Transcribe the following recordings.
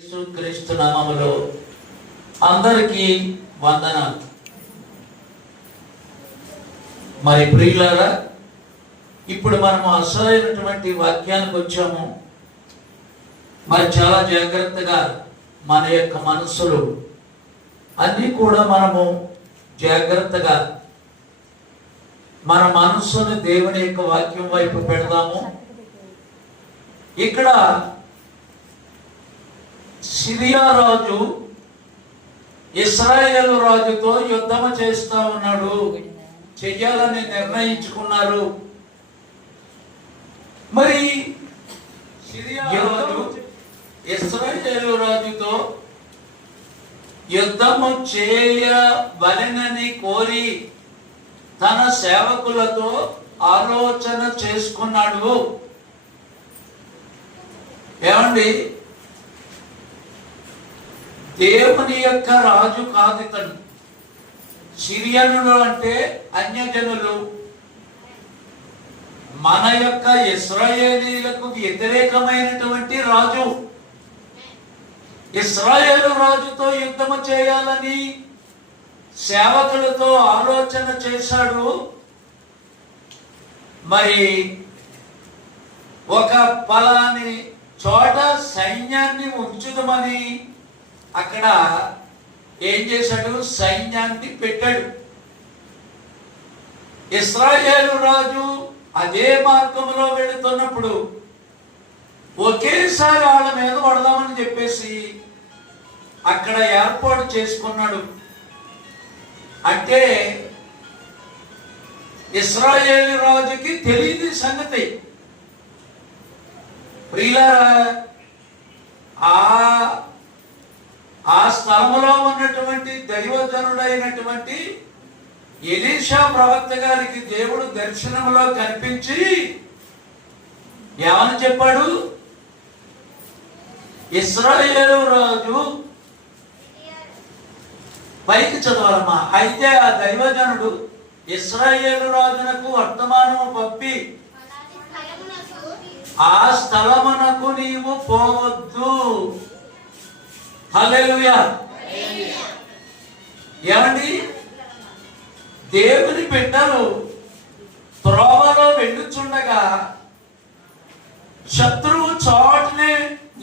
యేసుక్రీస్తు నామములో అందరికీ వందనాలు. మరి ప్రియులారా, ఇప్పుడు మనము అసలైనటువంటి వాక్యానికి వచ్చాము. మరి చాలా జాగ్రత్తగా మన యొక్క మనస్సులు అన్నీ కూడా మనము జాగ్రత్తగా మన మనస్సును దేవుని యొక్క వాక్యం వైపు పెడదాము. ఇక్కడ సిరియా రాజు ఇశ్రాయేలు రాజుతో యుద్ధము చేస్తా ఉన్నాడు, చెయ్యాలని నిర్ణయించుకున్నారు. మరి సిరియా రాజు ఇశ్రాయేలు రాజుతో యుద్ధము చేయవలెనని కోరి తన సేవకులతో ఆలోచన చేసుకున్నాడు. ఏమండి, దేవుని యొక్క రాజు కాదు ఇతను. సిరియనులు అంటే అన్యజనులు, మన యొక్క ఇశ్రాయేలీలకు వ్యతిరేకమైనటువంటి రాజు. ఇశ్రాయేలు రాజుతో యుద్ధము చేయాలని సేవకులతో ఆలోచన చేశాడు. మరి ఒక పలాని చోట సైన్యాన్ని ఉంచుదామని అక్కడ ఏం చేశాడు, సైన్యాన్ని పెట్టాడు. ఇశ్రాయేలు రాజు అదే మార్గంలో వెళుతున్నప్పుడు ఒకేసారి వాళ్ళ మీద పడదామని చెప్పేసి అక్కడ ఏర్పాటు చేసుకున్నాడు. అంటే ఇశ్రాయేలు రాజుకి తెలియని సంగతి. ప్రియులారా, ఆ స్థలంలో ఉన్నటువంటి దైవజనుడైనటువంటి ఎలీషా ప్రవక్త గారికి దేవుడు దర్శనంలో కనిపించి ఏమని చెప్పాడు, ఇశ్రాయేలు రాజు పైకి చదవాలమ్మా. అయితే ఆ దైవజనుడు ఇశ్రాయేలు రాజునకు వర్తమానము పంపి, ఆ స్థలమునకు నీవు పోవద్దు. హల్లెలూయా. ఏమండి, దేవుని బిడ్డలు త్రోవలో వెళ్ళుచుండగా శత్రువు చోటనే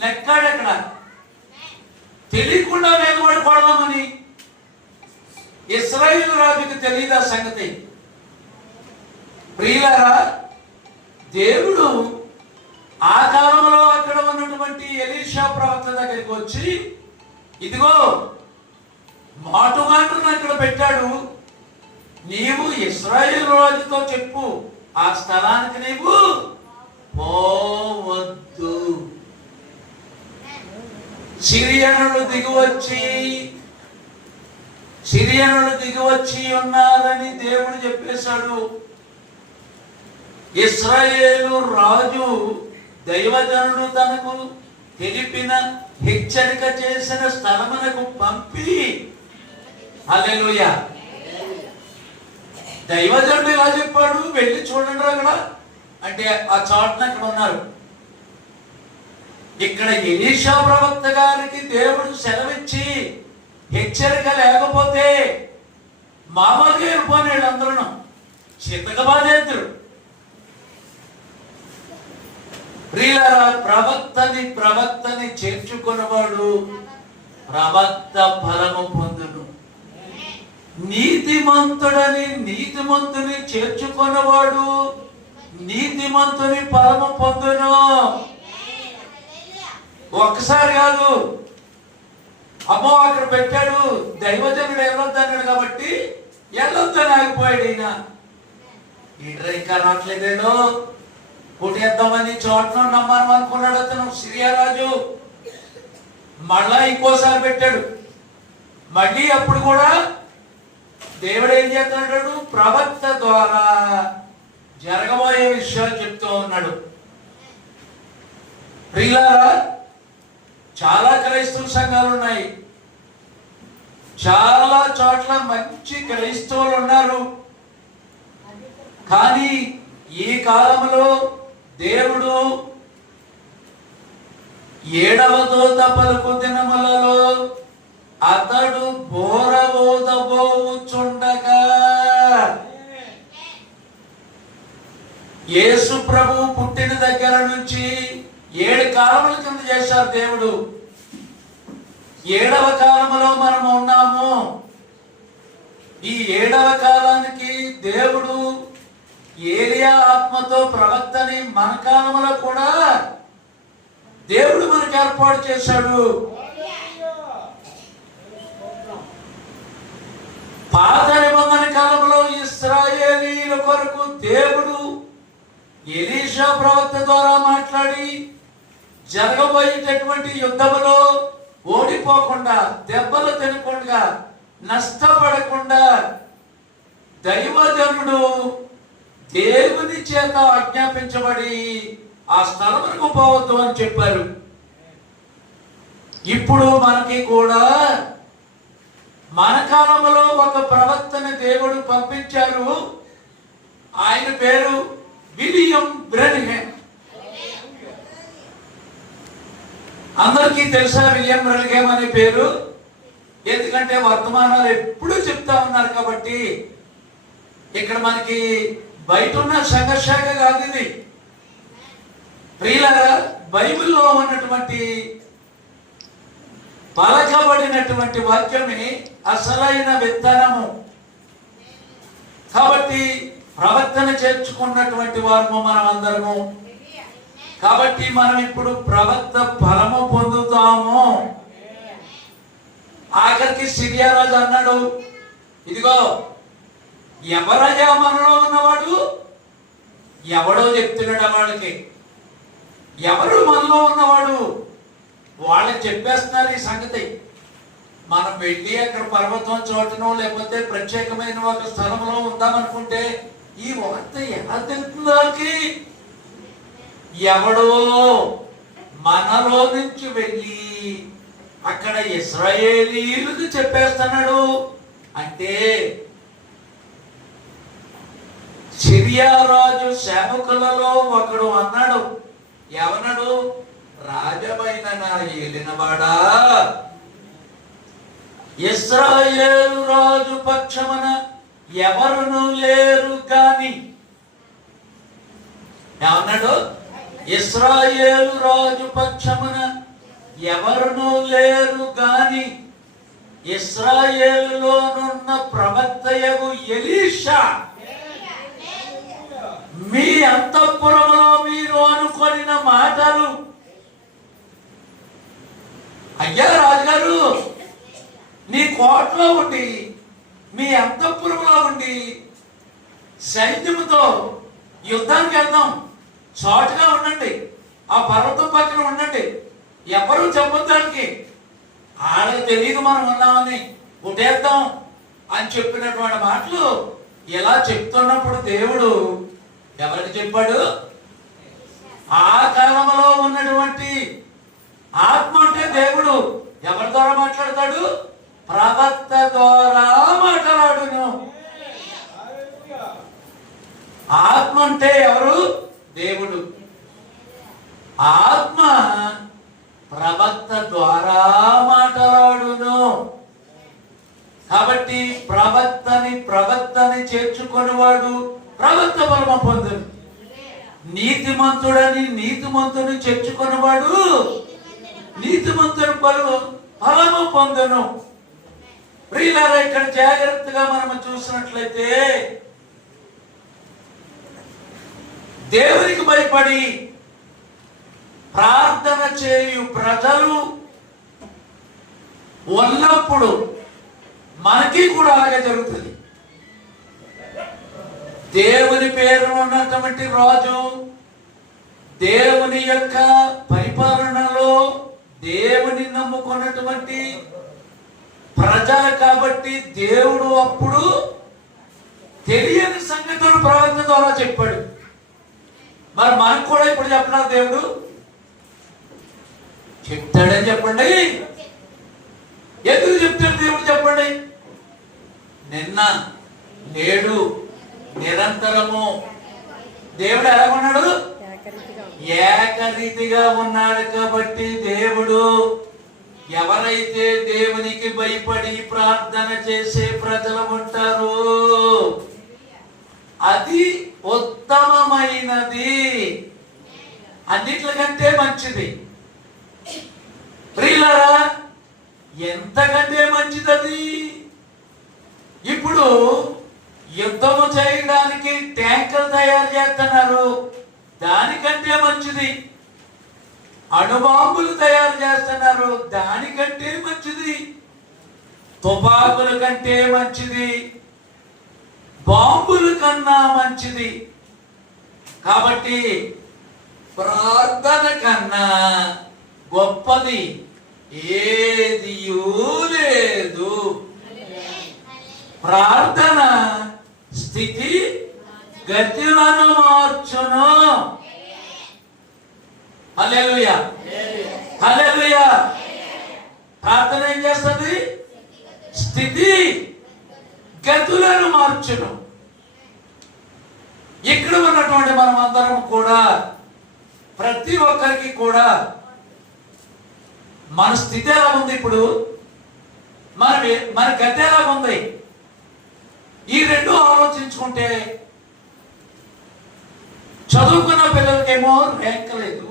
లెక్కాడెక్కడ తెలియకుండా వేగబడి పడదామని ఇశ్రాయేలు రాజుకి తెలియదు ఆ సంగతి. ప్రియులారా, దేవుడు ఆ కాలంలో అక్కడ ఉన్నటువంటి ఎలీషా ప్రవక్త దగ్గరికి వచ్చి, ఇదిగో మాటుమాటను అక్కడ పెట్టాడు, నీవు ఇశ్రాయేలు రాజుతో చెప్పు, ఆ స్థలానికి నీవు పోవద్దు. సిరియనులు దిగివచ్చి ఉన్నారని దేవుడు చెప్పేశాడు. ఇశ్రాయేలు రాజు దైవజనుడు తనకు తెలిపిన హెచ్చరిక చేసిన స్థలమునకు పంపి, హల్లెలూయా. దైవజనుడు ఎలా చెప్పాడు, వెళ్ళి చూడండి అక్కడ అంటే ఆ చోటన అక్కడ ఉన్నారు. ఇక్కడ ఎలీషా ప్రవక్త గారికి దేవుడు సెలవిచ్చి హెచ్చరిక లేకపోతే మామూలుగా వెళ్ళిపోయినాడు, అందరూ చితక బాధేద్దరు. ప్రియులారా, ప్రవక్తని చేర్చుకున్నవాడు ప్రవక్త ఫలము పొందును. నీతిమంతుని చేర్చుకున్నవాడు నీతిమంతుని ఫలము పొందును. ఒక్కసారి కాదు, అమ్మో అక్కడ పెట్టాడు, దైవజనుడు వెళ్ళొద్దు అన్నాడు కాబట్టి వెళ్ళొద్దని ఆగిపోయాడు. ఈయన ఇంకా రావట్లేదేదో కొట్టేద్దామని చోటను నమ్మాను అనుకున్నాడు అతను సిరియా రాజు. మళ్ళా ఇంకోసారి పెట్టాడు. మళ్ళీ అప్పుడు కూడా దేవుడు ఏం చేస్తున్నాడు, ప్రవక్త ద్వారా జరగబోయే విషయాలు చెప్తూ ఉన్నాడు. ప్రియులారా, చాలా క్రైస్తవ సంఘాలు ఉన్నాయి, చాలా చోట్ల మంచి క్రైస్తవులు ఉన్నారు. కానీ ఈ కాలంలో దేవుడు ఏడవ దూత పలుకు దినములలో అతడు బోరబోదబోచుండగా యేసు ప్రభు పుట్టిన దగ్గర నుంచి 7 కాలముల కింద చేశారు దేవుడు. 7వ కాలములో మనము ఉన్నాము. ఈ 7వ కాలానికి దేవుడు ఏలియా ఆత్మతో ప్రవక్తని మన కాలంలో కూడా దేవుడు మనకు ఏర్పాటు చేశాడు. పాత నిబంధన కాలంలో ఇశ్రాయేలీయుల కొరకు దేవుడు ఎలీషా ప్రవక్త ద్వారా మాట్లాడి జరగబోయేటటువంటి యుద్ధములో ఓడిపోకుండా, దెబ్బలు తినకుండా, నష్టపడకుండా దైవజనుడు దేవుని చేత ఆజ్ఞాపించబడి ఆ స్థలమునకు పోవద్దు అని చెప్పారు. ఇప్పుడు మనకి కూడా మన కాలంలో ఒక ప్రవక్తని దేవుడు పంపించారు. ఆయన పేరు విలియం బ్రెన్హెమ్. అందరికీ తెలుసా విలియం బ్రెన్హెమ్ అనే పేరు? ఎందుకంటే వర్తమానాలు ఎప్పుడూ చెప్తా ఉన్నారు కాబట్టి. ఇక్కడ మనకి బయట ఉన్న సంఘర్షణ కాదు ఇది. ప్రియులారా, బైబిల్లో ఉన్నటువంటి పలకబడినటువంటి వాక్యమే అసలైన విత్తనము. కాబట్టి ప్రవక్తను చేర్చుకున్నటువంటి వారము మనం అందరము. కాబట్టి మనం ఇప్పుడు ప్రవక్త ఫలము పొందుతాము. ఆఖరికి సిరియా రాజు అన్నాడు, ఇదిగో ఎవరయ్యా మనలో ఉన్నవాడు? ఎవడో చెప్తున్నాడు వాళ్ళకి. ఎవరు మనలో ఉన్నవాడు? వాళ్ళకి చెప్పేస్తున్నారు ఈ సంగతి. మనం వెళ్ళి అక్కడ పర్వతం చోటనో లేకపోతే ప్రత్యేకమైన ఒక స్థలంలో ఉందామనుకుంటే ఈ వార్త ఎలా తెలుస్తుంది వాళ్ళకి? ఎవడో మనలో నుంచి వెళ్ళి అక్కడ ఇశ్రాయేలీయులకు చెప్పేస్తున్నాడు. అంటే సిరియా రాజు సేవకులలో ఒకడు అన్నాడు, ఎవనడు? రాజమైన నా ఏలినవాడా, ఇశ్రాయేలు రాజు పక్షమున ఎవరును లేరు కాని. ఏమన్నాడు? ఇశ్రాయేలు రాజు పక్షమున ఎవరును లేరు గాని ఇశ్రాయేలులోనున్న ప్రవక్తయగు ఎలీషా మీ అంతఃపురంలో మీరు అనుకొనిన మాటలు. అయ్యా రాజుగారు, నీ కోటలో ఉండి, మీ అంతఃపురంలో ఉండి సైన్యముతో యుద్ధానికి వెళ్దాం, చాటుగా ఉండండి, ఆ పర్వతం పక్కన ఉండండి, ఎవరు చెప్పొద్దానికి, వాళ్ళకి తెలియదు మనం ఉన్నామని, ఉటేద్దాం అని చెప్పినటువంటి మాటలు ఇలా చెప్తున్నప్పుడు దేవుడు ఎవరికి చెప్పాడు? ఆ కాలంలో ఉన్నటువంటి ఆత్మ అంటే దేవుడు ఎవరి ద్వారా మాట్లాడతాడు? ప్రవక్త ద్వారా మాట్లాడును. ఆత్మ అంటే ఎవరు? దేవుడు. ఆత్మ ప్రవక్త ద్వారా మాట్లాడును. కాబట్టి ప్రవక్తని చేర్చుకునేవాడు ప్రవక్త ఫలము పొందును. నీతిమంతుడని నీతిమంతుని చేర్చుకునేవాడు నీతిమంతుడు ఫలము పొందును. ప్రియులారా, ఇక్కడ జాగ్రత్తగా మనం చూసినట్లయితే దేవునికి భయపడి ప్రార్థన చేయు ప్రజలు ఉన్నప్పుడు మనకి కూడా అలాగే జరుగుతుంది. దేవుని పేరు ఉన్నటువంటి రాజు దేవుని యొక్క పరిపాలనలో దేవుని నమ్ముకున్నటువంటి ప్రజలు కాబట్టి దేవుడు అప్పుడు తెలియని సంగతులు ప్రవక్త ద్వారా చెప్పాడు. మరి మనకు కూడా ఇప్పుడు చెప్పినాడు దేవుడు. చెప్తాడని చెప్పండి. ఎందుకు చెప్తాడు దేవుడు చెప్పండి? నిన్న నేడు నిరంతరము దేవుడు ఎలా ఉన్నాడు? ఏకరీతిగా ఉన్నాడు కాబట్టి దేవుడు ఎవరైతే దేవునికి భయపడి ప్రార్థన చేసే ప్రజలు ఉంటారో అది ఉత్తమమైనది, అన్నిట్లకంటే మంచిది. ప్రియులారా, ఎంతకంటే మంచిది అది? ఇప్పుడు యుద్ధము చేయడానికి ట్యాంకులు తయారు చేస్తున్నారు, దానికంటే మంచిది. అణుబాంబులు తయారు చేస్తున్నారు, దానికంటే మంచిది. తుపాకుల కంటే మంచిది, బాంబుల కన్నా మంచిది. కాబట్టి ప్రార్థన కన్నా గొప్పది ఏదియూ లేదు. ప్రార్థన స్థితి గతిలను మార్చును. హల్లెలూయా, హల్లెలూయా. ప్రార్థన ఏం చేస్తుంది? స్థితి గతులను మార్చును. ఇక్కడ ఉన్నటువంటి మనం అందరం కూడా, ప్రతి ఒక్కరికి కూడా మన స్థితి ఎలా ఉంది, ఇప్పుడు మన గతి ఎలా ఉంది, ఈ రెండు ఆలోచించుకుంటే చదువుకున్న పిల్లలకేమో ర్యాంక్ లేదు,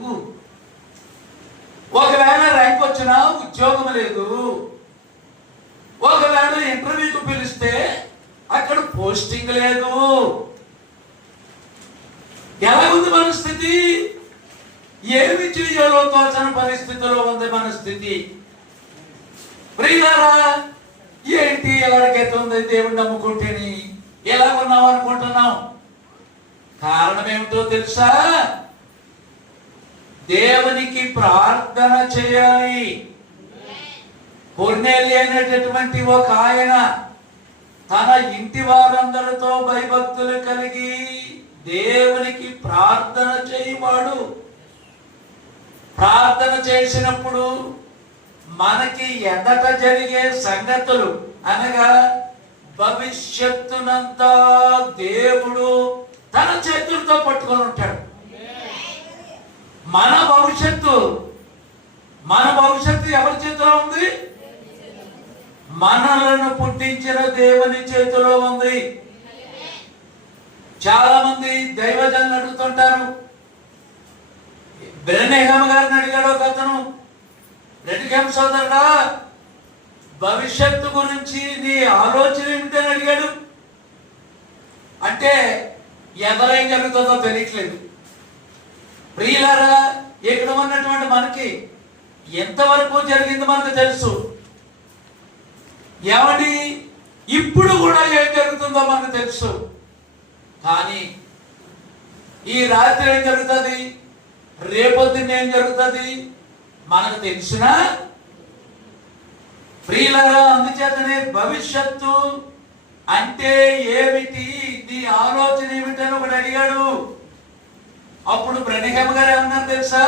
ఒకవేళ ర్యాంక్ వచ్చినా ఉద్యోగం లేదు, ఒకవేళ ఇంటర్వ్యూకి పిలిస్తే అక్కడ పోస్టింగ్ లేదు. ఎలా ఉంది మన స్థితి? ఏమి చేయాలో తోచని పరిస్థితిలో ఉంది మన స్థితి. ప్రియులారా, ఏంటి ఎలాగైతుంది దేవుణ్ణి నమ్ముకుంటేని ఎలా ఉన్నాం అనుకుంటున్నాం? కారణం ఏమిటో తెలుసా? దేవునికి ప్రార్థన చేయాలి. కొర్నేలి అనేటటువంటి ఒక ఆయన తన ఇంటి వారందరితో భయభక్తులు కలిగి దేవునికి ప్రార్థన చేయవాడు. ప్రార్థన చేసినప్పుడు మనకి ఎదట జరిగే సంగతులు అనగా భవిష్యత్తునంతా దేవుడు తన చేతులతో పట్టుకొని ఉంటాడు. మన భవిష్యత్తు ఎవరి చేతిలో ఉంది? మనలను పుట్టించిన దేవుని చేతిలో ఉంది. చాలా మంది దైవజనులు అడుగుతుంటారు. బ్రెనెహామ్ గారిని అడిగాడు ఒక అతను, బ్రెనెహామ్ సోదరుడా, భవిష్యత్తు గురించి నీ ఆలోచన ఏమిటని అడిగాడు. అంటే ఎవరేం జరుగుతుందో తెలియట్లేదు. ప్రియులారా, ఇక్కడ ఉన్నటువంటి మనకి ఎంతవరకు జరిగింది మనకు తెలుసు. ఏమండి, ఇప్పుడు కూడా ఏం జరుగుతుందో మనకు తెలుసు. కానీ ఈ రాత్రి ఏం జరుగుతుంది, రేపొద్దున ఏం జరుగుతుంది మనకు తెలిసినా ప్రియులారా, అందుచేతనే భవిష్యత్తు అంటే ఏమిటి, నీ ఆలోచన ఏమిటని ఒకటి అడిగాడు. అప్పుడు బ్రెనెహామ్ గారు ఏమన్నారు తెలుసా?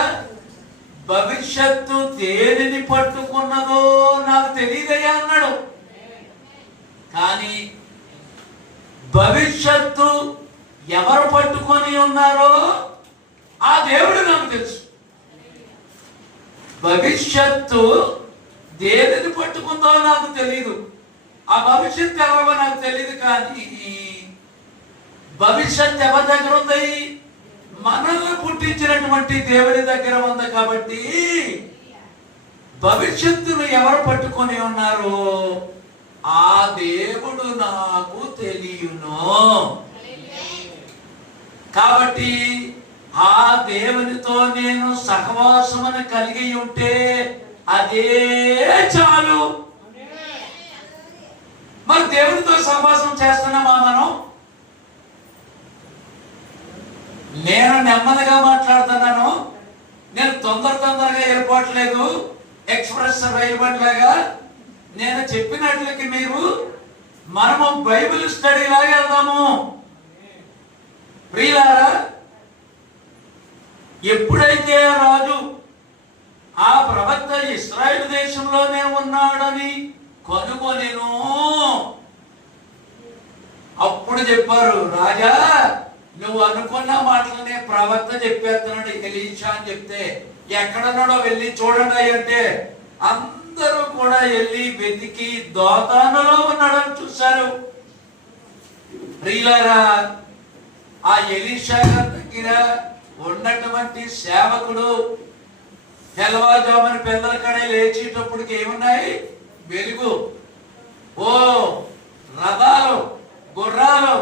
భవిష్యత్తు దేనిని పట్టుకున్నదో నాకు తెలియదయ్యా అన్నాడు. కానీ భవిష్యత్తు ఎవరు పట్టుకొని ఉన్నారో ఆ దేవుడు నాకు తెలుసు. భవిష్యత్తు దేనిని పట్టుకుందో నాకు తెలియదు, ఆ భవిష్యత్తు ఎవరో నాకు తెలియదు. కానీ భవిష్యత్తు ఎవరి దగ్గర ఉంది? మనల్ని పుట్టించినటువంటి దేవుడి దగ్గర ఉంది. కాబట్టి భవిష్యత్తును ఎవరు పట్టుకొని ఉన్నారో ఆ దేవుడు నాకు తెలియను. కాబట్టి ఆ దేవునితో నేను సహవాసమును కలిగి ఉంటే అదే చాలు. మరి దేవునితో సహవాసం చేస్తున్నామా మనం? నేను నెమ్మదిగా మాట్లాడుతున్నాను, నేను తొందరగా వెళ్ళిపోవట్లేదు. ఎక్స్ప్రెస్ రైలు బండిలాగా నేను చెప్పినట్లకి మీరు మనము బైబిల్ స్టడీ లాగా వెళ్దాము. ప్రియులారా, ఎప్పుడైతే రాజు ఆ ప్రవక్త ఇశ్రాయేలు దేశంలోనే ఉన్నాడని కనుగొనెను, అప్పుడు చెప్పారు, రాజా నువ్వు అనుకున్న మాటలనే ప్రవక్త చెప్పేస్తున్నాడు ఎలీషా అని చెప్తే, ఎక్కడున్నాడో వెళ్ళి చూడండి అంటే అందరూ కూడా వెళ్ళి వెతికి దోతానులో ఉన్నాడని చూశారు. ప్రియులారా, ఆ ఎలీషా గారి దగ్గర ఉన్నటువంటి సేవకుడు తెల్లవారుజామున పిల్లల కడే లేచేటప్పటికి ఏమున్నాయి? వెలుగు. ఓ రథాలు, గుర్రాలు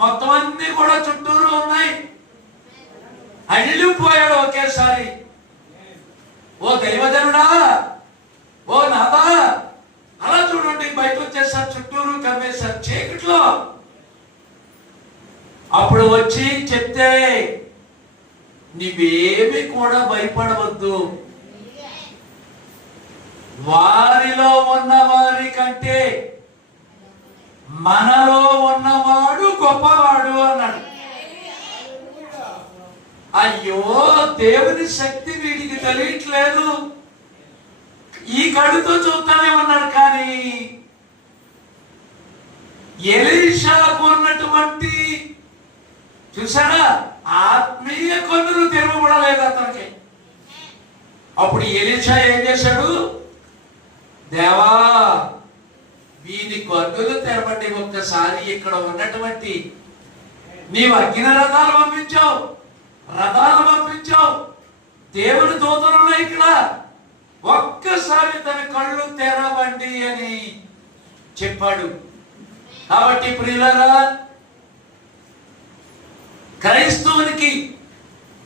మొత్తం అన్ని కూడా చుట్టూరు ఉన్నాయి. అడిలిపోయాడు ఒకేసారి. ఓ దైవజనుడా, ఓ నాదా, అలా చూడండి బయట వచ్చేసారు, చుట్టూరు కమ్మేశారు చీకట్లో. అప్పుడు వచ్చి చెప్తే, నీవేమి కూడా భయపడవద్దు, వారిలో ఉన్న వారి కంటే మనలో ఉన్నవాడు గొప్పవాడు అన్నాడు. అయ్యో, దేవుని శక్తి వీడికి తెలియట్లేదు, ఈ కడుతో చూస్తానే ఉన్నాడు. కానీ ఎలీషాకు ఉన్నటువంటి చూసారా ఆత్మీయ కన్నులు తెరవబడలేదు అతనికి. అప్పుడు ఎలీషా ఏం చేశాడు? దేవా, వీని కన్నులు తెరవండి ఒక్కసారి. ఇక్కడ ఉన్నటువంటి నీవు అగ్ని రథాలు పంపించావు, రథాలు పంపించావు, దేవుని దూతలు ఉన్నాయి ఇక్కడ, ఒక్కసారి తన కళ్ళు తెరవండి అని చెప్పాడు. కాబట్టి ప్రియులారా, క్రైస్తవునికి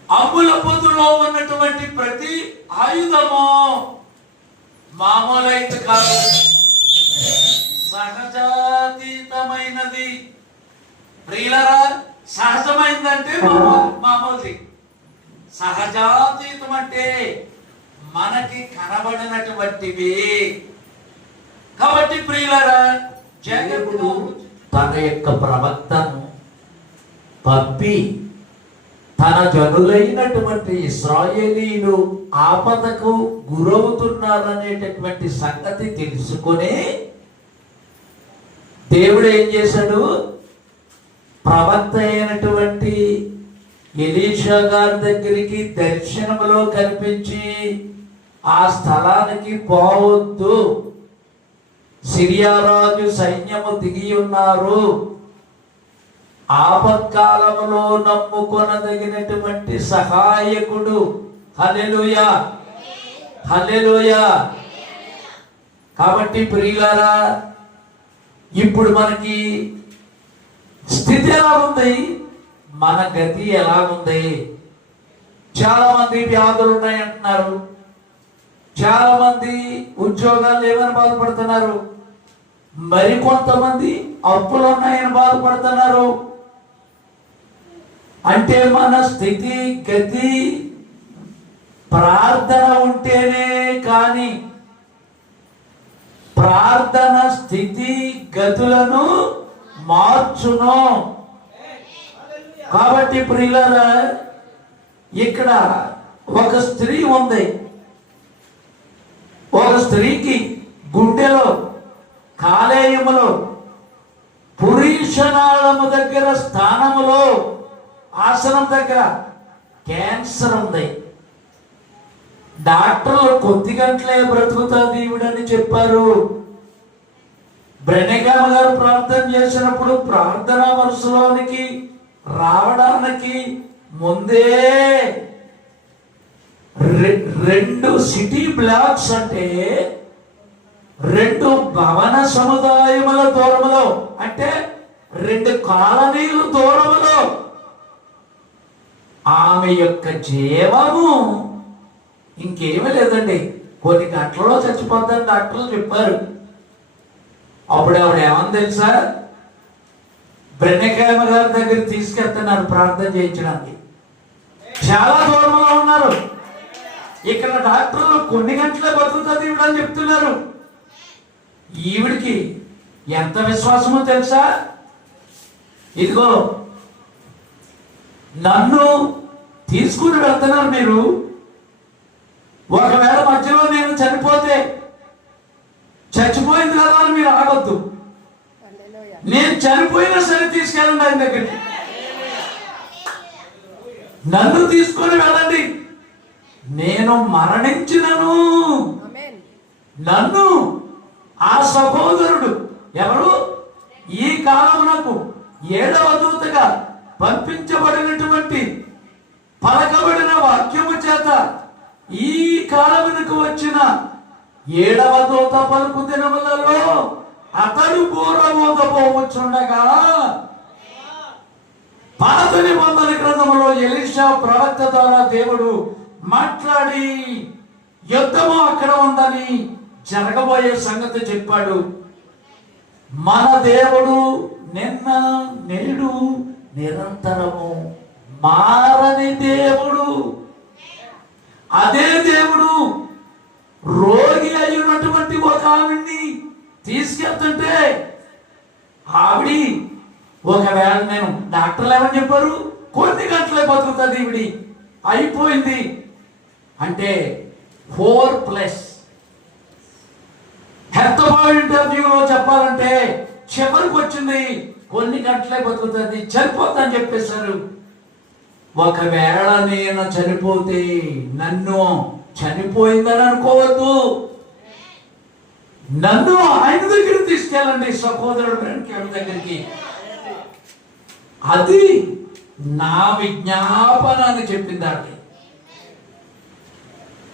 అమ్ముల పొదులో ఉన్నటువంటి ప్రతి ఆయుధము మామూలు అయితే కాదు, సహజాతీతమైనది. ప్రియులారా, సహజమైందంటే మామూలుది, సహజాతీతం అంటే మనకి కనబడినటువంటివి. కాబట్టి ప్రియులారా, జగత్తుడు తన యొక్క ప్రవక్తను పంపి తన జనులైనటువంటి ఇశ్రాయేలీలు ఆపదకు గురవుతున్నారనేటటువంటి సంగతి తెలుసుకొని దేవుడు ఏం చేశాడు? ప్రవక్త అయినటువంటి ఎలీషా గారి దగ్గరికి దర్శనములో కనిపించి, ఆ స్థలానికి పోవద్దు, సిరియా రాజు సైన్యము దిగి ఉన్నారు, ఆపత్కాలములో నమ్ముకొనదగినటువంటి సహాయకుడు. హల్లెలూయా, హల్లెలూయా. కాబట్టి ప్రియులారా, ఇప్పుడు మనకి స్థితి ఎలా ఉంది, మన గతి ఎలా ఉంది? చాలా మంది వ్యాధులు ఉన్నాయంటున్నారు, చాలా మంది ఉద్యోగాలు లేవని బాధపడుతున్నారు, మరికొంతమంది అప్పులు ఉన్నాయని బాధపడుతున్నారు. అంటే మన స్థితి గతి ప్రార్థన ఉంటేనే కానీ ప్రార్థన స్థితి గతులను మార్చును. కాబట్టి ప్రియులారా, ఇక్కడ ఒక స్త్రీ ఉంది. ఒక స్త్రీకి గుండెలో, కాలేయములో, పురీషనాళము దగ్గర స్థానములో, ఆసనం దగ్గర క్యాన్సర్ ఉంది. డాక్టర్లు కొద్ది గంటలే బ్రతుకుతుంది ఈవిడని చెప్పారు. బ్రెనెగామ గారు ప్రార్థన చేసినప్పుడు ప్రార్థనా వరుసలోనికి రావడానికి ముందే 2 సిటీ బ్లాక్స్, అంటే 2 భవన సముదాయముల దూరములో, అంటే 2 కాలనీలు దూరములో ఆమె యొక్క జీవము ఇంకేమీ లేదండి, కొన్ని గంటలలో చచ్చిపోద్దని డాక్టర్లు చెప్పారు. అప్పుడు ఆవిడ ఏమని తెలుసా? బ్రెనెగామ గారి దగ్గర తీసుకెళ్తున్నారు ప్రార్థన చేయించడానికి. చాలా దూరంలో ఉన్నారు. ఇక్కడ డాక్టర్లు కొన్ని గంటలే బతుకుతుంది ఈవిడ అని చెప్తున్నారు. ఈవిడికి ఎంత విశ్వాసమో తెలుసా? ఇదిగో నన్ను తీసుకుని వెళ్తున్నారు మీరు, ఒకవేళ మధ్యలో నేను చనిపోతే చచ్చిపోయింది కదా అని మీరు ఆగొద్దు, నేను చనిపోయినా సరే తీసుకెళ్ళండి ఆయన దగ్గరికి. నన్ను తీసుకొని వెళ్ళండి, నేను మరణించినను నన్ను ఆ సహోదరుడు ఎవరు ఈ కాలమునకు 7వ దూతగా పంపించబడినటువంటి పలకబడిన వాక్యము చేత ఈ కాలమునకు వచ్చిన 7వ దూత పలుకు దినములలో అతడు బూరమోగపోవచ్చుండగా పాత నిబంధన గ్రంథములో ఎలీషా ప్రవక్త ద్వారా దేవుడు మాట్లాడి యుద్ధము అక్కడ ఉందని జరగబోయే సంగతి చెప్పాడు. మన దేవుడు నిన్న నేడు నిరంతరము మారని దేవుడు. అదే దేవుడు రోగి అయినటువంటి ఒక ఆవిడ్ని తీసుకెళ్తుంటే ఆవిడి ఒకవేళ నేను డాక్టర్లు ఏమని చెప్పారు, కొన్ని గంటలే బతుకుతుంది ఈవిడి అయిపోయింది అంటే 4+ హెల్త్ ఇంటర్వ్యూలో చెప్పాలంటే చివరికి వచ్చింది, కొన్ని గంటలే బతుకుతుంది, చనిపోతుందని చెప్పేశారు. ఒకవేళ నేను చనిపోతే నన్ను చనిపోయిందని అనుకోవద్దు, నన్ను ఆయన దగ్గరికి తీసుకెళ్ళండి, సహోదరుడు దగ్గరికి. అది నా విజ్ఞాపన అని చెప్పిందండి.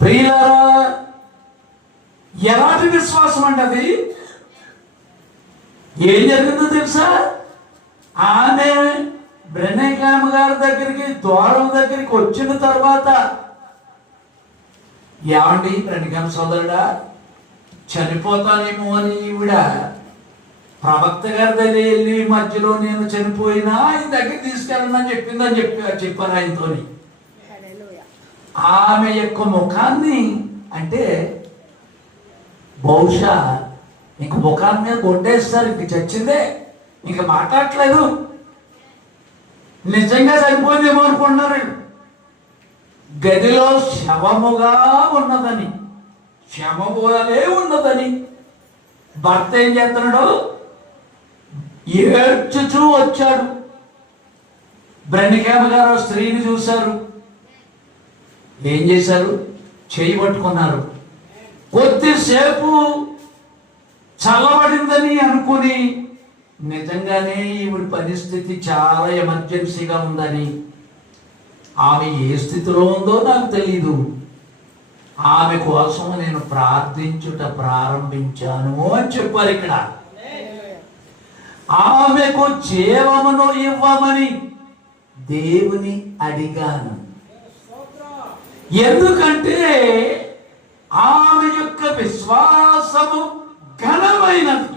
ప్రియులారా, ఎలాంటి విశ్వాసం అండి అది? ఏం జరిగిందో తెలుసా? ఆమె బ్రెనెకామ్ గారి దగ్గరికి ద్వారం దగ్గరికి వచ్చిన తర్వాత, ఏమండి బ్రెనెకామ్ సోదరుడా చనిపోతానేమో అని ఈవిడ ప్రవక్త గారి దగ్గర వెళ్ళి మధ్యలో నేను చనిపోయినా ఆయన దగ్గర తీసుకెళ్ళమని చెప్పిందని చెప్పాను ఆయనతోని. ఆమె యొక్క ముఖాన్ని అంటే బహుశా ఇంక ముఖాన్ని మీద కొట్టేస్తారు, ఇంక చచ్చిందే, ఇంక మాట్లాడట్లేదు, నిజంగా చనిపోయిందేమో అనుకుంటున్నారు. గదిలో శవముగా ఉన్నదని, శవముగానే ఉన్నదని భర్త ఏం చేస్తున్నాడు, ఏడ్చుచూ వచ్చాడు. బ్రెనెకామ్ గారు స్త్రీని చూశారు, ఏం చేశారు, చేయి పట్టుకున్నారు. కొద్దిసేపు చల్లబడిందని అనుకుని నిజంగానే ఈవిడ పరిస్థితి చాలా ఎమర్జెన్సీగా ఉందని, ఆమె ఏ స్థితిలో ఉందో నాకు తెలీదు, ఆమె కోసం నేను ప్రార్థించుట ప్రారంభించాను అని చెప్పారు ఇక్కడ. ఆమెకు జీవమును ఇవ్వమని దేవుని అడిగాను, ఎందుకంటే ఆమె యొక్క విశ్వాసము ఘనమైనది.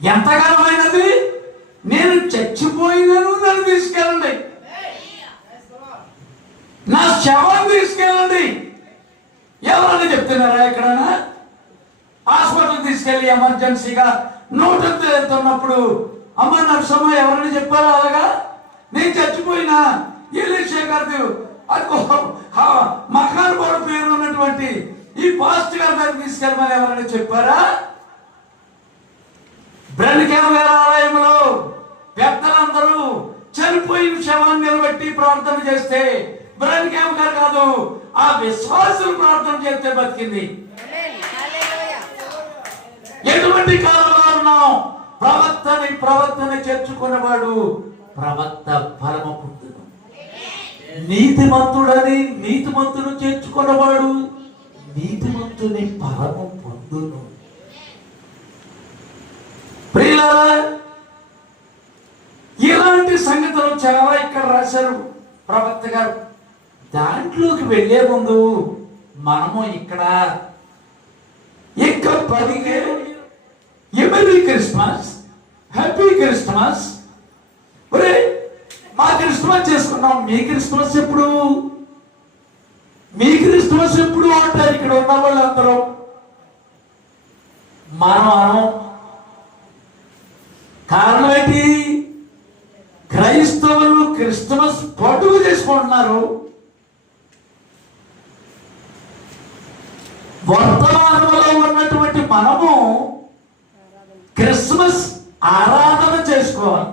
ఎంత ఘనమైనది? నేను చచ్చిపోయినను నన్ను తీసుకెళ్ళండి, నా శవాన్ని తీసుకెళ్ళండి. ఎవరన్నా చెప్తున్నారా ఎక్కడన్నా? హాస్పిటల్ తీసుకెళ్ళి ఎమర్జెన్సీగా నోటెత్తు వెళ్తున్నప్పుడు అమ్మ నర్సమ్మ ఎవరైనా చెప్పారా అలాగా? నేను చచ్చిపోయినా ఎలీషా గారి మహానుభావుడు పేరు ఉన్నటువంటి ఈ పాస్టర్ గారి దగ్గర తీసుకెళ్ళమని ఎవరైనా చెప్పారా? బ్రెనెకామ్ గారి ఆలయంలో పెద్దలందరూ చనిపోయిన శవాన్ని నిలబెట్టి ప్రార్థన చేస్తే బ్రెనెకామ్ గారు కాదు, ఆ విశ్వాసులు ప్రార్థన చేస్తే బతికింది. ఎటువంటి కాలంలో ఉన్నాం? ప్రవక్తని చేర్చుకున్నవాడు ప్రవక్త పరమ పుత్రుడు. నీతిమంతుడని నీతిమంతుడు చేర్చుకున్నవాడు నీతిమంతుని పరమ పొందును. ప్రియులారా, ఇలాంటి సంగతులు చాలా ఇక్కడ రాశారు ప్రవక్త గారు. దాంట్లోకి వెళ్లే ముందు మనము ఇక్కడ ఇంకా 15 మెరీ క్రిస్మస్, హ్యాపీ క్రిస్మస్. ఒరే, మా క్రిస్మస్ చేసుకున్నాం, మీ క్రిస్మస్ ఎప్పుడు? మీ క్రిస్మస్ ఎప్పుడు అంటారు ఇక్కడ ఉన్న వాళ్ళందరూ. మనం కారణం ఏంటి? క్రైస్తవులు క్రిస్మస్ పండుగ చేసుకుంటున్నారు. వర్తమానంలో ఉన్నటువంటి మనము క్రిస్మస్ ఆరాధన చేసుకోవాలి.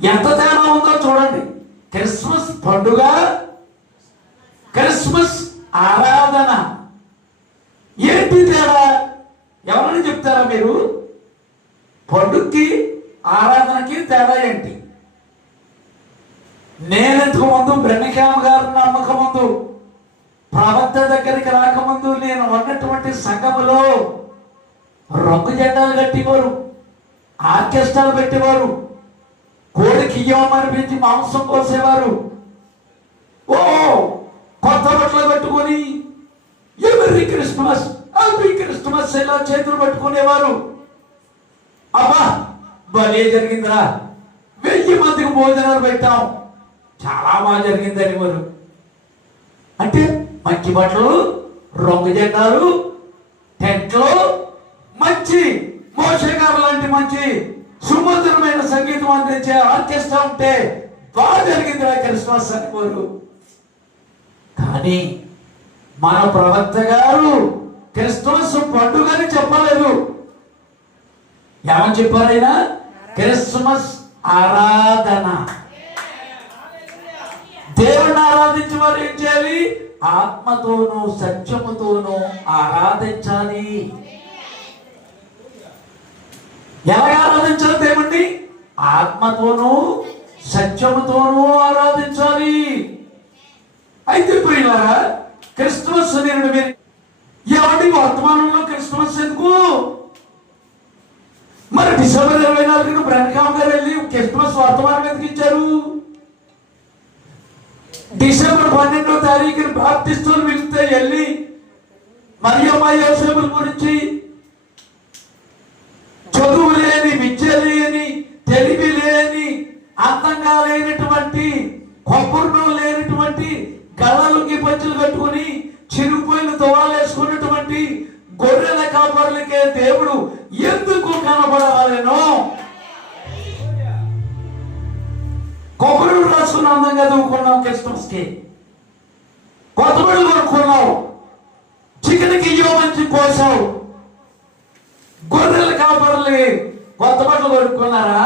ఎంత తేడా ఉందో చూడండి. పండుగ, క్రిస్మస్ ఆరాధన. ఏంటి తేడా? ఎవరని చెప్తారా మీరు? పండుగకి ఆరాధనకి తేడా ఏంటి? నేనెందుకు ముందు బ్రహ్మకామ గారు నమ్మక ముందు, ప్రవక్త దగ్గరికి రాకముందు నేను ఉన్నటువంటి సంఘములో రంగు జెండాలు కట్టేవారు, ఆర్కెస్ట్రాలు పెట్టేవారు, కోడికి ఇయ్యమనిపించి మాంసం కోసేవారు. ఓ కొత్త బట్టలు కట్టుకొని ఎవరి క్రిస్మస్ హ్యాపీ క్రిస్మస్ ఇలా చేతులు పట్టుకునేవారు. అబ్బా భలే జరిగిందిరా, 1000 మందికి భోజనాలు పెట్టాం, చాలా బాగా జరిగిందని వారు. అంటే మంచి బట్టలు, రంగు జెండాలు, టెంట్లు, మంచి మోషగారు లాంటి మంచి సుమధురమైన సంగీతం అందించే ఆర్కెస్ట్రా ఉంటే బాగా జరిగిందిరా క్రిస్మస్ అని వారు. కానీ మన ప్రవక్త గారు క్రిస్మస్ పండుగని చెప్పలేదు. ఏమని చెప్పారైనా? క్రిస్మస్ ఆరాధన. దేవుణ్ణి ఆరాధించి వారు ఏం చేయాలి? ఆత్మతోనూ సత్యముతోనూ ఆరాధించాలి. ఎలా ఆరాధించాలి దేవుణ్ణి? ఆత్మతోనూ సత్యముతోనూ ఆరాధించాలి. అయితే ప్రియులారా, క్రిస్మస్ నేను మీరు ఏమండి వర్తమానంలో క్రిస్మస్ ఎందుకు? మరి డిసెంబర్ 24 బ్రహ్మకామ గారు వెళ్ళి క్రిస్మస్ వర్తమానం ఎందుకు ఇచ్చారు? డిసెంబర్ 12వ తారీఖున బాప్టిస్టులు పిలిస్తే వెళ్ళి మరియమ్మ యోసేపుల గురించి, చదువు లేని, విద్య లేని, తెలివి లేని, అందంగా లేనటువంటి, కొబ్బరిలో లేనటువంటి, గళ్ళకి పంచులు కట్టుకుని చిరుపోయిన తువాలు వేసుకున్నటువంటి గొర్రెల కాపరులకే దేవుడు ఎందుకు కనబడాలేనో? కొబ్బరి రాసుకుని అందంగా దూకున్నాం, క్రిస్మస్ కి కొత్త బట్టలు కొనుక్కున్నావు, చికెన్కి మంచి కోసావు, గొర్రెల కాపరులు కొత్త బట్టలు కొనుక్కున్నారా?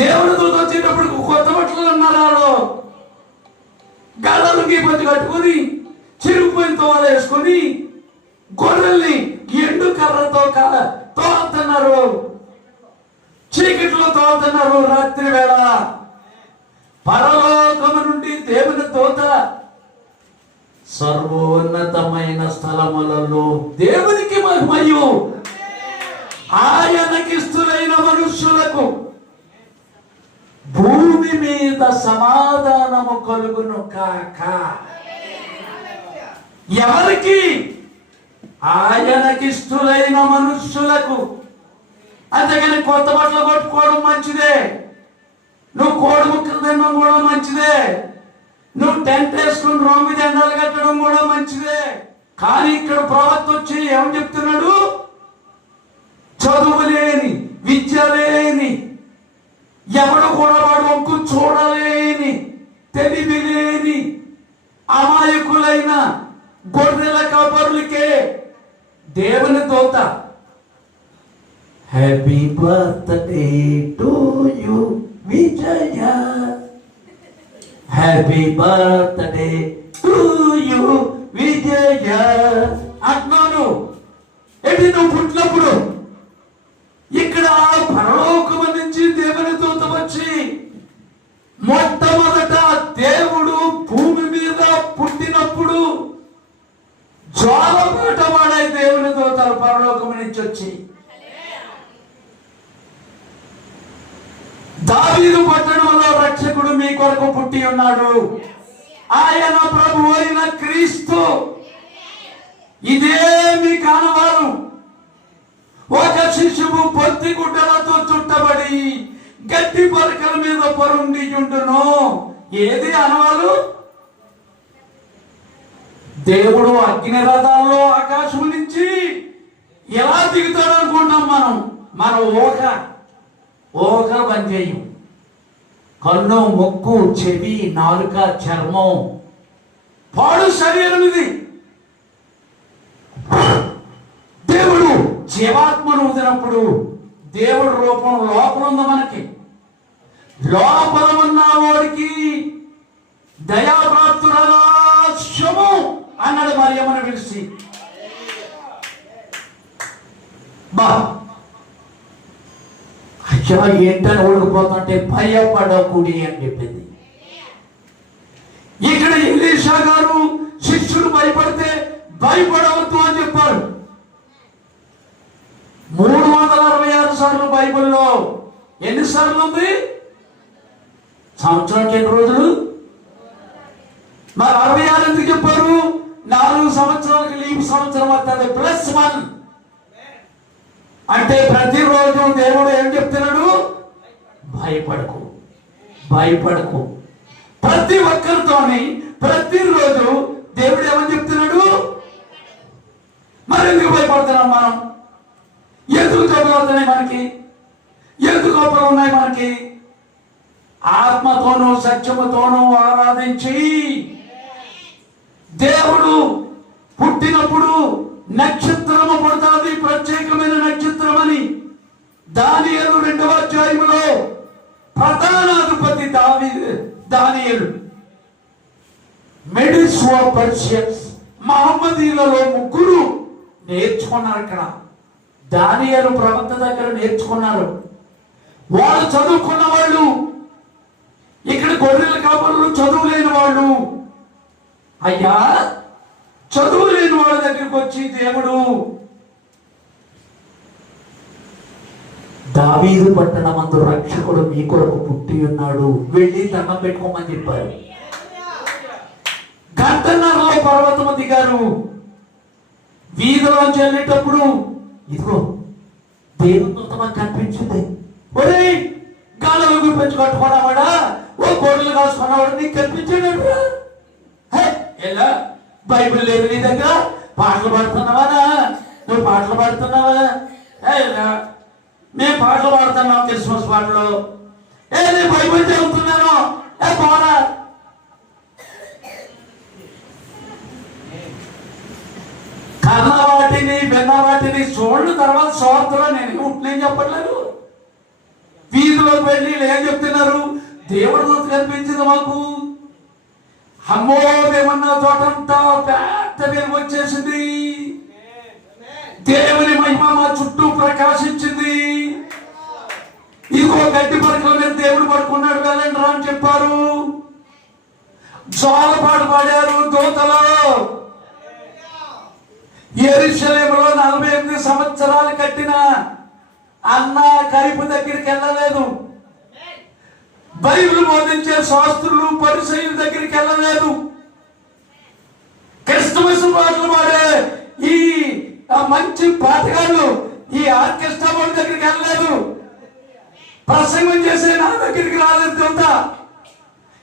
దేవుడితో వచ్చేటప్పుడు కొత్త బట్టలు ఉన్నారా? గళ్ళకి పంచి కట్టుకుని చిరుగుపోయిన తోవాలు వేసుకుని గొర్రెల్ని ఎండు కర్రతో తోలుతున్నారు, చీకట్లో తోలుతున్నారు. రాత్రి వేళ పరలోకము నుండి దేవుని తోత సర్వోన్నతమైన స్థలములలో దేవునికి మహిమయు ఆయనకిస్తులైన మనుష్యులకు భూమి మీద సమాధానము కలుగును కాక. ఎవరికి? ఆయనకిష్టులైన మనుష్యులకు. అంతేగాని కొత్త బట్టలు కొట్టుకోవడం మంచిదే, నువ్వు కోడి ముక్కలు తినడం కూడా మంచిదే, నువ్వు టెంట్ వేసుకుని రంగు జెండాలు కట్టడం కూడా మంచిదే. కానీ ఇక్కడ ప్రవక్త వచ్చి ఏమని చెప్తున్నాడు? చదువు లేని, విద్య లేని, ఎవడు కూడా వాడు ఒక్కు చూడలేని, తెలివి లేని, అమాయకులైన గొర్రెల కాపరులకే దేవుని దూత happy birthday to you Vijaya, happy birthday to you Vijaya అంటున్నాను. ఏంటి నువ్వు పుట్టినప్పుడు ఇక్కడ పరలోకము నుంచి దేవుని దూత వచ్చి మొట్టమొదట దేవుడు భూమి మీద పుట్టినప్పుడు జ్వాలపాట వాడే దేవుని దూతలు పరలోకము నుంచి వచ్చి దావీదు పట్టణంలో రక్షకుడు మీ కొరకు పుట్టి ఉన్నాడు, ఆయన ప్రభు అయిన క్రీస్తు. ఇదే మీ కానవారు. ఒక శిశువు పొత్తి గుడ్డలతో చుట్టబడి గట్టి పరకల మీద పరుండి ఉండును. ఏది అనవాలు? దేవుడు అగ్ని రథాల్లో ఆకాశం నుంచి ఎలా దిగుతాడు అనుకుంటాం మనం. మన ఓక పని చేయం. కన్ను, ముక్కు, చెవి, నాలుక, చర్మం, పాడు శరీరం ఇది. దేవుడు జీవాత్మను వదిలినప్పుడు దేవుడు రూపం లోపల ఉంది మనకి. లోపల ఉన్న వాడికి దయాప్రాప్తురాలము అన్నాడు మరియమ్మను పిలిచి. బా అయ్యా ఏంటని ఓడిపోతుంటే భయపడకూడి అని చెప్పింది. ఇక్కడ ఎలీషా గారు శిష్యుడు భయపడితే భయపడవద్దు అని చెప్పారు. 366 సార్లు బైబిల్లో ఎన్నిసార్లు ఉంది? సంవత్సరానికి ఎన్ని రోజులు? మరి 66 ఎందుకు చెప్పారు? 4 సంవత్సరాలకి లీవ్ సంవత్సరం వస్తుంది +1. అంటే ప్రతిరోజు దేవుడు ఏం చెప్తున్నాడు? భయపడకు, భయపడకు. ప్రతి ఒక్కరితోని ప్రతిరోజు దేవుడు ఏమని చెప్తున్నాడు? మరి ఎందుకు భయపడుతున్నాం మనం? ఎందుకు జరుగుతున్నాయి మనకి? ఎందుకు గొప్పలు ఉన్నాయి మనకి? ఆత్మతోనూ సత్యముతోనూ ఆరాధించి దేవుడు పుట్టినప్పుడు నక్షత్రము పుడతాది, ప్రత్యేకమైన నక్షత్రం అని దానియేలు 2వ అధ్యాయములో ప్రధానాధిపతి దానియేలు మెడిస్వా పర్షియన్స్ మహమ్మదీయులలో 3 నేర్చుకున్నారు. ఇక్కడ దానియేలు ప్రవక్త దగ్గర నేర్చుకున్నారు. వాళ్ళు చదువుకున్న వాళ్ళు, ఇక్కడ గొర్రెల కాపరులు చదువు లేని వాళ్ళు. అయ్యా చదువు లేని వాళ్ళ దగ్గరికి వచ్చి దేవుడు దావీదు పట్టణమందు రక్షకుడు మీ కొరకు పుట్టి ఉన్నాడు, వెళ్ళి దండం పెట్టుకోమని చెప్పారు. గంటన్నరలో పర్వతం దిగారు. వీధిలో చెల్లేటప్పుడు ఇదిగో దేవునితో మనకు కనిపించింది. ఒరే గాలలో గురించి కట్టుకున్నావాడా, ఓ గొర్రెలు కాసుకున్నావాడు, నీకు కనిపించాడు. ఎలా బైబిల్ లేదు నీ దగ్గర? పాటలు పాడుతున్నావా? నువ్వు పాటలు పాడుతున్నావా? మేము పాటలు పాడుతున్నాం, క్రిస్మస్ పాటలు. నేను బైబిల్ చదువుతున్నాను. పోరా, కన్న వాటిని విన్న వాటిని చూడని తర్వాత స్వార్థలో నేను చెప్పట్లేదు. వీధిలోకి వెళ్ళి ఏం చెప్తున్నారు? దేవుడు కనిపించింది మాకు. అమ్మో మేమన్నా చోటంతా పెద్ద వెలుగు వచ్చేసింది, దేవుని మహిమ మా చుట్టూ ప్రకాశించింది. ఇదిగో గడ్డి పరకల మీద దేవుడు పడుకున్నాడు, వెళ్ళండి రా అని చెప్పారు. జోలపాటు పాడారు దూతలో. యెరూషలేములో 48 సంవత్సరాలు కట్టిన అన్న కైపు దగ్గరికి వెళ్ళలేదు. బైబిల్ బోధించే శాస్త్రులు పరిసయ్యుల దగ్గరికి వెళ్ళలేదు. క్రిస్మస్ పాటలు పాడే ఈ మంచి పాటగాళ్ళు ఈ ఆర్కెస్ట్రా వాళ్ళ దగ్గరికి వెళ్ళలేదు. ప్రసంగం చేసే నా దగ్గరికి రాలేదు. దూత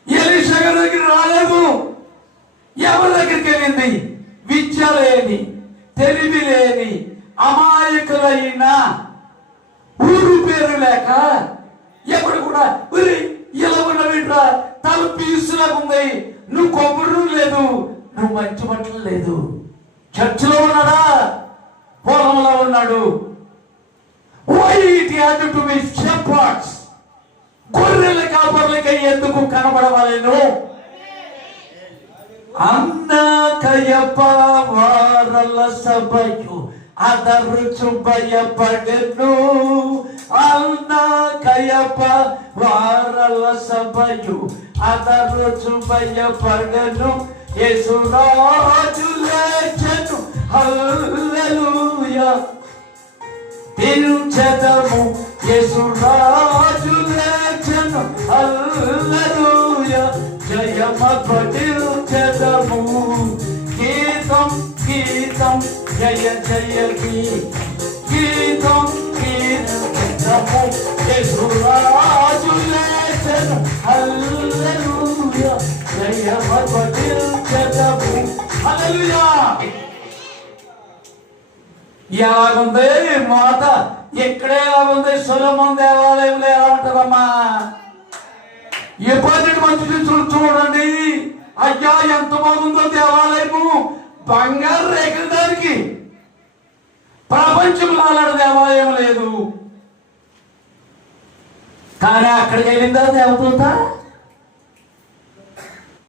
ఎలీషా గారి దగ్గరికి రాలేదు. ఎవరి దగ్గరికి వెళ్ళింది? విద్య లేని, తెలివి లేని, అమాయకులైన, ఊరు పేరు లేక, ఎప్పుడు కూడా ఇలా ఉన్నవిట్రా తల పీసులాగా ఉంది, నువ్వు కొబ్బరి లేదు, నువ్వు మంచి బట్టలు లేదు. చర్చిలో ఉన్నాడా? పొలంలో ఉన్నాడు. గొర్రెల కాపర్లకై ఎందుకు కనబడవలేను? అన్న కయప వారల సభయు అదరుచు భయపడెను. అన్న కయప వారల సభయు అదరుచు భయపడెను. యేసురాజు లేచెను, హల్లెలూయా పిలుచెదము. యేసురాజు లేచెను, హల్లెలూయా జయమపటిల్చెదము. గీతం గీతం జయ జయ గీతం గీతము. యేసురాజు లేచెను, హల్లెలూయా జయమపటిల్చెదము. హల్లెలూయా. ఎలాగుంది మాట? ఇక్కడే ఎలాగుంది? సొలొమోను దేవాలయంలో ఎలా ఉంటుందమ్మా? ఎప్పటి మంచి చూడండి. అయ్యా ఎంత బాగుందో దేవాలయము. బంగారు రేఖల దానికి ప్రపంచంలో అలాంటి దేవాలయం లేదు. కానీ అక్కడికి వెళ్ళిందా దేవదూత